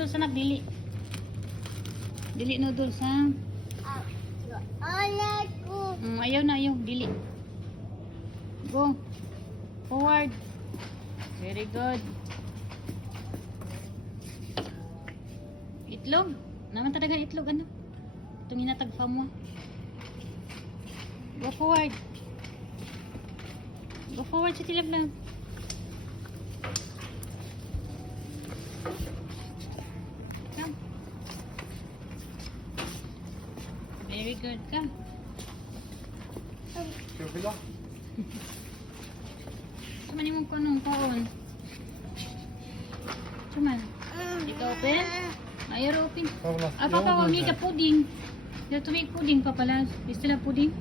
noodles anak, dili. Dili noodles ha. Ayaw na, ayaw, dili. Go. Forward. Very good. Itlog. Naman talaga itlog, ano? Itong inatagpa mo. Go forward. Go forward si Tilaplam. Come. Very good. Come. Sure, Cuman yung kanong kaon. Cuman. Ikaw open? Ayaw open. Papa, wag ka pudding. You have to make pudding, Papa Laz. You still have pudding?